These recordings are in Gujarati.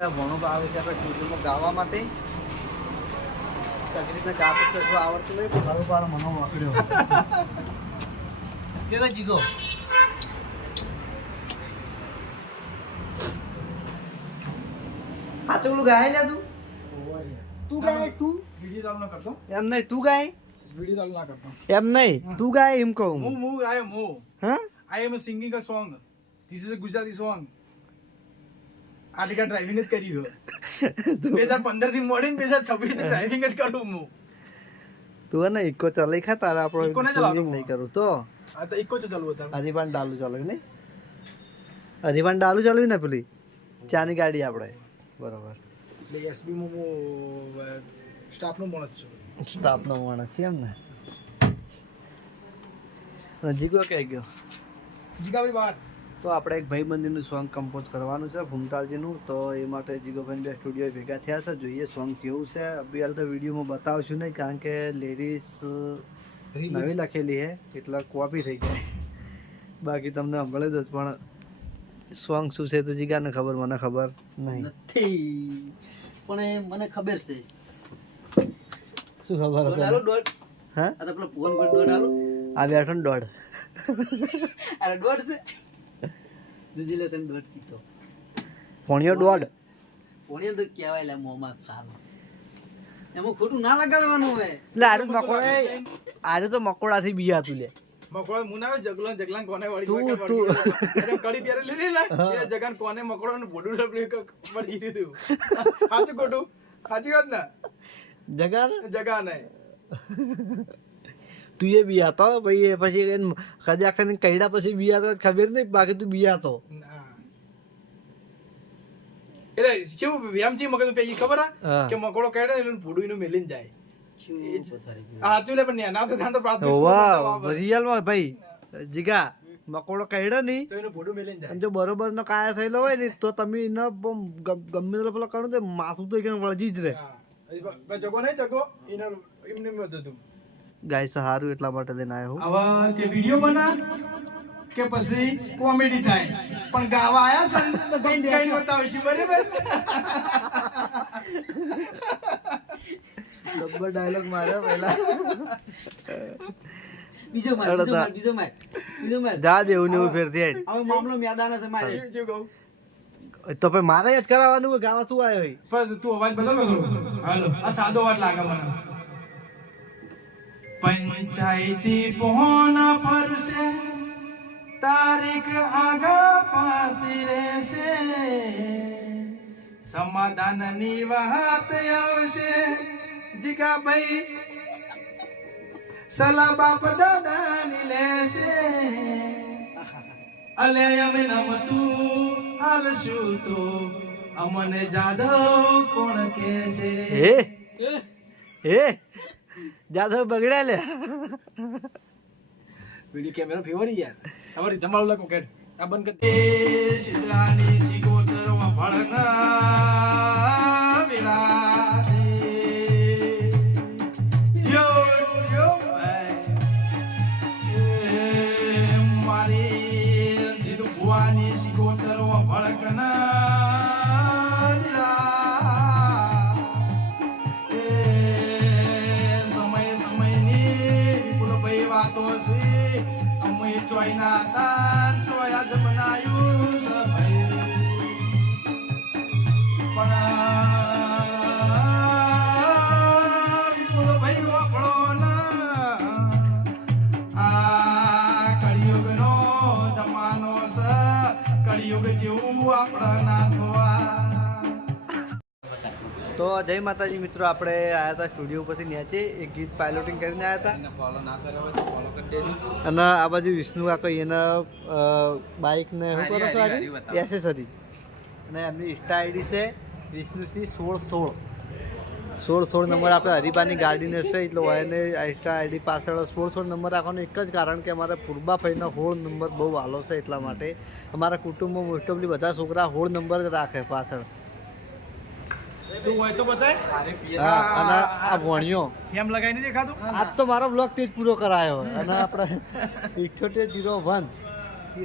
ભણો આવે છે આપણે સ્ટુડિયોમાં ગાવા માટે તકરીબન ગાતો તો આવડતું નહીં પણ મારો પાડો મનો વાપર્યો કે જીગો સાચું ઓલું ગાય લે તું ગાય તું વિડિયો ચાલુ ના કરતો એમ નહીં તું ગાય વિડિયો ચાલુ ના કરતો એમ નહીં તું ગાય એમ કહું હું હા I am singing a song. This is a Gujarati song. આ ટીકા ડ્રાઇવિંગ જ કરી ગયો 2015 થી મોડીને 2026 થી ડ્રાઇવિંગ જ કરું હું. તું ને ઇકો ચલાઈ ખા તારા આપણો ઇકો ને ચલાવતો નહીં કરું તો આ તો ઇકો જ ચાલુ હતા. હરીબાન ડાલુ ચાલે નહીં હરીબાન ડાલુ ચાલ્યું ને પેલી ચાની ગાડી આપણે બરોબર એટલે એસબી માં હું સ્ટાફ નો માણસ છું. સ્ટાફનો માણસ છે એમ ને જીગો કહી ગયો જીગાભાઈ બહાર તો આપણે એક ભાઈબંધીનું સોંગ કમ્પોઝ કરવાનું છે ભૂમતાળજીનું તો એ માટે જીગોભાઈ બે સ્ટુડિયો ભેગા થયા છે જોઈએ સોંગ કેવું છે અભી હાલ તો વિડીયોમાં બતાવશું નહીં કારણ કે લેડીઝ નવી લખેલી છે એટલે કોપી થઈ જાય બાકી તમને સાંભળે જ પણ સોંગ શું છે તો જીગાને ખબર મને ખબર નહીં નથી પણ મને ખબર છે શું ખબર દોઢ આલો દોઢ હા આ તો પેલો ફોન પર દોઢ આલો આ બેઠો ને દોઢ અરે દોઢ છે દૂજી લે તને દોઢ કીધો પોણિયો દોઢ પોણીએ તો કહેવાય લે મોમાં સાલ એમાં ખોટું ના લગાડવાનું હોય એટલે આરું મકોડા આરું તો મકોડાથી બિયા તું લે મકોડો મુનાવે જગલાન કોને વાળી તું કડી ત્યારે લીધી ને એ જગન કોને મકોડો ને બોડું પડી દીધું સાચું ખોટું સાચી વાત ને જગા નહીં તું એ બિયા તો ભાઈ પછી કદાચ કઈડા પછી બિયા તો ખબર નહીં બાકી તું બિયા તો એટલે કેવું વ્યામ છે મગજ પેલી ખબર હા. કે મકોડો કેડે એટલે ફૂડું એનું મેલીને જાય સાચું લે પણ ના તો ધ્યાન તો પ્રાથમિક વાહ રિયલમાં ભાઈ જીગા મકોડો કઈડો નહીં તો એનું ફૂડું મેલીને જાય અને જો બરોબર નો કાયા થયેલો હોય ને તો તમે એને ગમે તે પેલો કરો તો માથું તો એકદમ વળજી જ રહે જગો નહીં જગો એને એમને એમ હતું ગાય સારું એટલા માટે લઈને આવ્યો હું આવા કે વિડિયો બના કે પછી કોમેડી થાય પણ ગાવા આયા છે તો કઈ બતાવીશું બરાબર ડબ્બા ડાયલોગ માર્યો પહેલા બીજો માર જા દેવું ને એવું ફેરથી હેડ હવે મામલો મેદાન છે મારે શું કહું તો પછી મારે જ કરાવવાનું હોય ગાવા શું આવ્યો હોય પણ તું અવાજ બદલ હાલો આ સાદો અવાજ લાગે મને પંચાયતી પોના ફરશે તારીખ આગા પાસી રહેશે સમાધાનની વાત આવશે જીગા ભાઈ સલા બાપ દાદાની લેશે અલે અમે નમતું હાલશું તો અમને જાદવ કોણ કે છે એ જાદવ બગડ્યા લે વિડિયો કેમેરા ફેવર યાર અમારી તમારું લખો કેટ આ બંધ કર શિલાની સિગોતર વફળના વિલાસે જો જો મારી જીતુ ભુવાની સિગોતર વફળના ચોયના તાર ચોયા જ બનાયું છે ભાઈ પણ વિપુલ ભાઈ વાપરો ના આ કળિયુગનો જમાનો છે કળિયુગ જેવું આપણે ના થવા તો જય માતાજી મિત્રો આપણે આવ્યા હતા સ્ટુડિયો પરથી નીચે એક ગીત પાયલોટિંગ કરીને આવ્યા હતા ફોલો ના કર્યો હોય તો ફોલો કરી દેજો અને આ બાજુ વિષ્ણુ કાકો એના બાઇકને શું કરો છો આજે એસેસરી અને એમની ઇન્સ્ટા આઈડી છે વિષ્ણુસિંહ 16 નંબર આપણે હરિબાની ગાડીને છે એટલે એને ઇન્સ્ટા આઈડી પાછળ 16 નંબર રાખવાનો એક જ કારણ કે અમારા પૂર્બાભાઈનો 16 નંબર બહુ વાલો છે એટલા માટે અમારા કુટુંબમાં મોસ્ટ ઓફલી બધા છોકરા 16 નંબર જ રાખે પાછળ તું હોય તો બતાય હા અને આ ભણ્યો એમ લગાઈ નહીં દેખાતું આજ તો મારો બ્લોગ તે જ પૂરો કરાયો અને આપણે 7801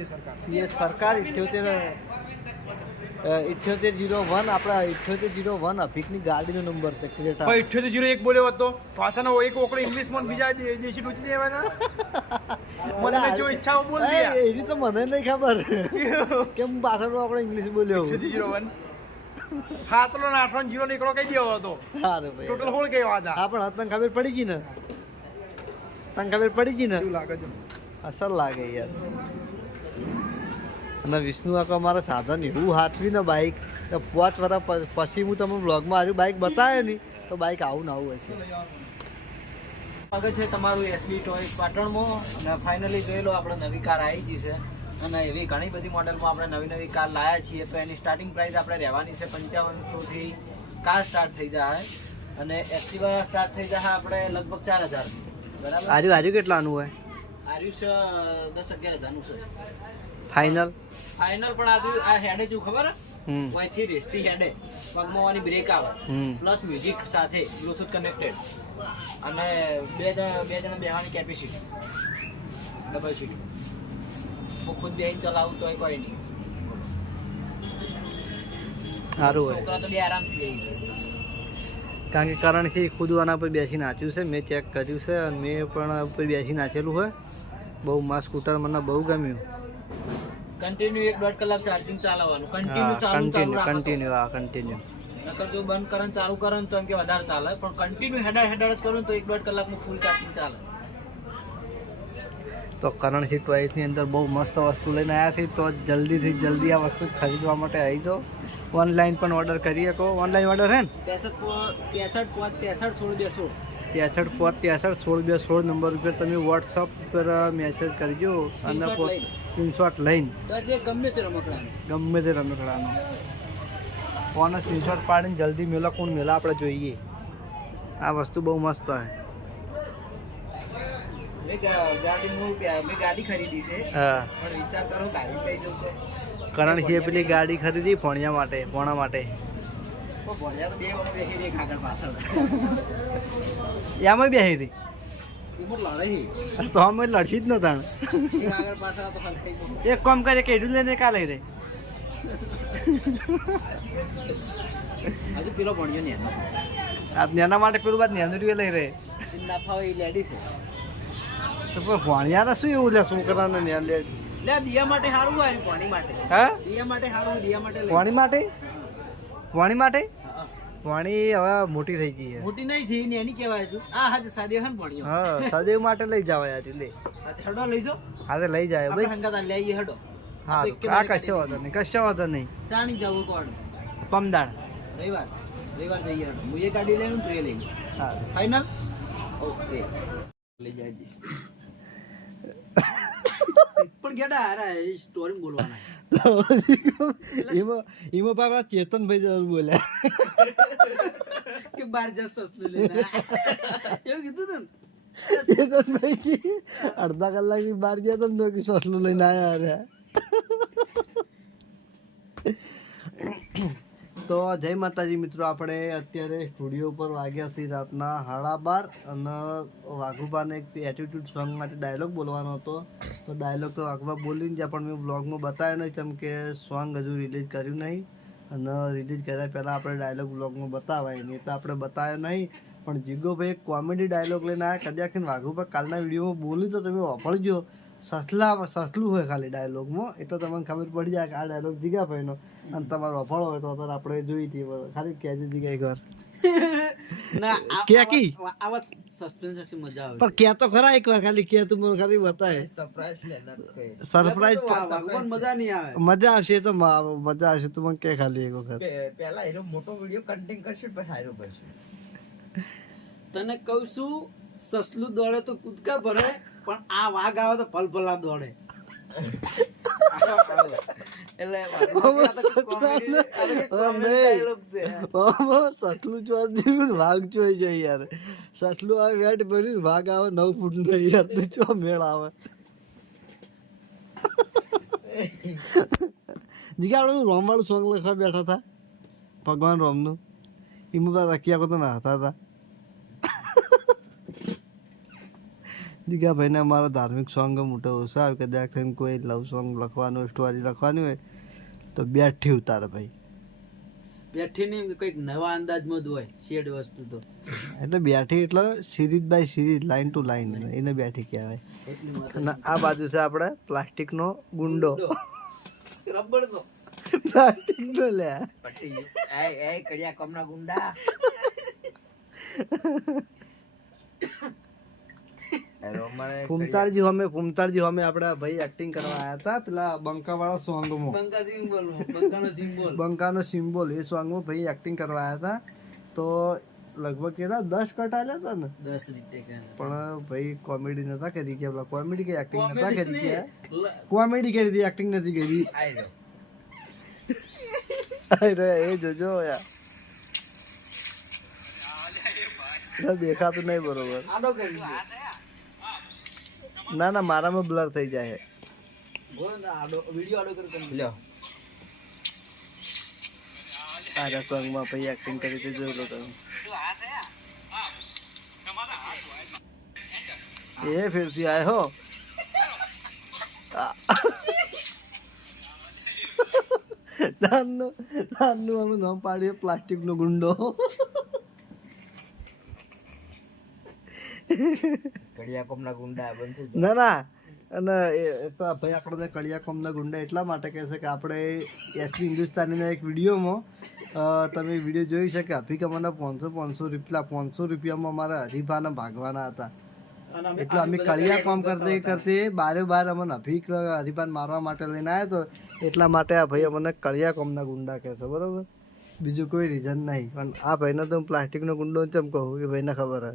એ સરકાર એ સરકાર 78 7801 આપણા 7801 અભિકની ગાડીનો નંબર છે ક્રેટા. ભાઈ 7801 બોલ્યો હતો પાછાનો એક ઓકડો ઇંગ્લિશમાં બીજા દેશી ડૂચી દેવાના મને જો ઈચ્છા હોય બોલ દે એની તો મને નહીં ખબર કે હું પાછળનો આપણો ઇંગ્લિશ બોલ્યો. 7801 હાથનો ને 8 જીરો નીકળો કઈ દેવો હતો સારું ભાઈ ટોટલ હોળ કઈ વાતા હા પણ તને ખબર પડી ગઈ ને શું લાગે છે અસર લાગે યાર. અને વિષ્ણુ આખો અમારા સાધન એવું હાથવી ને બાઇક તો 5 વર્ષ પછી હું તમને બ્લોગમાં આવ્યું બાઇક બતાવે નહીં તો બાઇક આવું ને આવું હશે. સ્વાગત છે તમારું એસબી ટોય પાટણમાં અને ફાઇનલી જોઈ લો આપણે નવી કાર આવી ગઈ છે અને એવી ઘણી બધી મોડલમાં આપણે નવી કાર લાવ્યા છીએ. તો એની સ્ટાર્ટિંગ પ્રાઇસ આપણે રહેવાની છે 5500થી કાર સ્ટાર્ટ થઈ જાય અને એક્ટિવા સ્ટાર્ટ થઈ જાય આપણે લગભગ 4000 બરાબર. આજુ કેટલાનું હોય આર્યુષ 10-11 હજારનું છે ફાઇનલ પણ આ હેડે શું ખબર ઓયથી રેસ્ટી હેડે પગમાં બ્રેક આવે પ્લસ મ્યુઝિક સાથે બ્લુટૂથ કનેક્ટેડ અને બે જણા બેહવાની કેપેસિટી ડબલ સીટ. હું ખુદ બેહીને ચલાવું તોય કોઈ નહીં. સારું હોય છોકરા તો બે આરામથી બેહી જાય. કારણ કે કરણસિંહ ખુદ આના પર બેસી નાચ્યું છે મેં ચેક કર્યું છે અને મેં પણ ઉપર બેસી નાચેલું હોય. બહુ મસ્ત સ્કૂટર મને બહુ ગમ્યું. કન્ટિન્યુ 1.5 કલાક ચાર્જિંગ ચાલવાનું કન્ટિન્યુ ચાલુ કન્ટિન્યુ હા કન્ટિન્યુ. નકર જો બંધ કરે ચાલુ કરે તો એમ કે વધારે ચાલે પણ કન્ટિન્યુ હેડર જ કરું તો 1.5 કલાકમાં ફૂલ ચાર્જિંગ ચાલે. તો કરણસિંહ ટોયસની અંદર બહુ મસ્ત વસ્તુ લઈને આવ્યા છે તો જલ્દીથી જલ્દી આ વસ્તુ ખરીદવા માટે આવી જાઓ. ઓનલાઈન પણ ઓર્ડર કરી શકો. ઓનલાઈન ઓર્ડર હે ને 63 નંબર ઉપર તમે વોટ્સઅપ પર મેસેજ કરજો અને સ્ક્રીનશોટ લઈને ગમે તે રમકડાનું ફોન સ્ક્રીનશોટ પાડીને જલ્દી મેળો કોણ મેળા આપણે જોઈએ. આ વસ્તુ બહુ મસ્ત છે. મેં ગાડી ખરીદી છે હા પણ વિચાર કરો ગાડી લઈ જવું તો કરણસિંહે પેલી ગાડી ખરીદી પોણા માટે ભણ્યા તો 2 વર્ષ બેસી રહી આગળ પાછળ એમાં બેસી હતી ઉમર લડાઈ તો અમે લડશી જ નતા. આગળ પાછળ તો ખાઈ એક કામ કરે કે એડું લઈને કા લઈ રે હજુ પેલો ભણ્યો ને આ નેના માટે પેલું બાદ નેનુરી લઈ રે ના ફાવે એ લેડી છે તો પણ ભણ્યા શું એવું લે છોકરાને નેન લે લે દિયા માટે સારું આવ્યું પાણી માટે હા દિયા માટે સારું દિયા માટે પાણી માટે પાણી હવે મોટી થઈ ગઈ છે. મોટી નહીં થઈ ને એની કહેવાય છે આ હાજ સાદે હન ભણ્યો હા સદેવ માટે લઈ જાવ યાર લે આ હેડો લઈ જો હા તો લઈ જાય આપણે ભાઈ. હંગાતા લઈ હેડો હા આ કશો વાંધો નહીં ચાણી જવું કોણ પમદાણ રવિવાર જઈએ હેડો હું એ ગાડી લઈને તું એ લઈ હા ફાઇનલ ઓકે લઈ જાય જી પણ ગેડા હારા સ્ટોરી બોલવાના એમાં પાપા ચેતનભાઈ જરૂર બોલ્યા કે બાર જા સસ્તું લેના એવું કીધું તું ચેતનભાઈ કે અડધા કલાકની બહાર ગયા તો ને સસલું લઈને આવ્યા તો જય માતાજી મિત્રો, આપણે અત્યારે સ્ટુડિયો ઉપર વાગ્યા છીએ રાતના 12:30 અને વાઘુબાને એક એટીટ્યુડ સોંગ માટે ડાયલોગ બોલવાનો હતો. તો ડાયલોગ તો વાઘુબા બોલીને જ્યાં પણ મેં બ્લોગમાં બતાવ્યો નહીં કેમ કે સોંગ હજુ રિલીઝ કર્યું નહીં અને રિલીઝ કર્યા પહેલાં આપણે ડાયલોગ બ્લોગમાં બતાવાય નહીં એટલે આપણે બતાવ્યો નહીં. પણ જીગોભાઈ એક કોમેડી ડાયલોગ લઈને આવ્યા. કદાચ વાઘુબા કાલના વિડીયોમાં બોલ્યું તો તમે વાપરજો. સસલું હોય ખાલી ડાયલોગમાં એટલે તમને ખબર પડી જાય કે આ ડાયલોગ જીગાભાઈનો અને તમારો અફળો હોય તો અત્યારે આપણે જોઈ હતી ખાલી કહેજે જીગાઈ ઘર ના કેકી આવા સસ્પેન્સ છે મજા આવે પણ કે તો ખરા એકવાર ખાલી કે તું મને ખાલી બતાય સરપ્રાઈઝ ભગવાન મજા નહીં આવે મજા આવશે તો મજા આવશે તો મને કે ખાલી એક વખત પહેલા એનો મોટો વિડિયો કન્ટેન્ટ કરશે પછી હાયરો કરશે. તને કહું છું સસલું દોડે તો કૂદકા ભરે પણ આ વાઘ આવે તો પલપલા દોડે. સસલું ચોઈ વાઘ ચોઈ જાય યાર. સસલું આવે વેટ ભર્યું વાઘ આવે 9 ફૂટ નો યાર તું ચો મેળ આવે. દીકા આપણે રોમ વાળું સોંગ લખવા બેઠા હતા ભગવાન રોમનું એમાં રખિયા તો ના હતા. દીઘાભાઈને અમારો ધાર્મિક સોંગ મોટો ઉત્સાહ કદાચ કોઈ લવ સોંગ લખવાનું સ્ટોરી લખવાની હોય તો બેઠી ઉતારે ભાઈ. બેઠી નહીં કંઈક નવા અંદાજમાં જ હોય શેડ વસ્તુ તો એટલે બેઠી એટલે series by series, line to line એને બેઠી કહેવાય. એટલી માત્ર અને આ બાજુ છે આપણે પ્લાસ્ટિકનો ગુંડો. રબડ નો પ્લાસ્ટિકનો લે. પટી ગયું. એ કડિયા કમના ગુંડા ફૂમતાળજી અમે આપણા ભાઈ એક્ટિંગ કરવા આવ્યા હતા પેલા બંકાવાળા સોંગમાં. બંકાનો સિમ્બોલ એ સોંગમાં ભાઈ એક્ટિંગ કરવા આવ્યા હતા. તો લગભગ કેટલા 10 કટ આલ્યા હતા ને. 10 રીતે પણ ભાઈ કોમેડી નતા કરી કે પેલા કોમેડી કે એક્ટિંગ નતા કરી કે કોમેડી કરી હતી, એક્ટિંગ નથી કરી. અરે એ જોજો યાર દેખાતું નહીં બરોબર. આડો કરી દે. ના મારામાં બ્લર થઈ જાય. બોલ ને આડો વિડિયો આડો કરી લ્યો. આરા સોંગમાં ભાઈ એક્ટિંગ કરી હતી જોઈ લો તમે. એ ફિરથી આયો હો. નાનું આનું નામ પાડ્યું પ્લાસ્ટિક નો ગુંડો. કડિયા કમના ગુંડા બંધ થઈ ના અને એ તો ભાઈ આપણે કડિયા કોમના ગુંડા એટલા માટે કહે છે કે આપણે એસપી હિન્દુસ્તાનીના એક વિડીયોમાં તમે વિડીયો જોઈ છે કે હફીકામાના 500 રૂપિયામાં અમારા હરીફાને ભાગવાના હતા. એટલે અમે કડિયા કોમ કરતી બારે અમને હરીફાને મારવા માટે લઈને આવ્યા તો એટલા માટે આ ભાઈ અમને કડિયા કોમના ગુંડા કહે છે, બરોબર. બીજું કોઈ રીઝન નહીં. પણ આ ભાઈને તો હું પ્લાસ્ટિકનો ગુંડો કેમ કહું કે ભાઈને ખબર હે.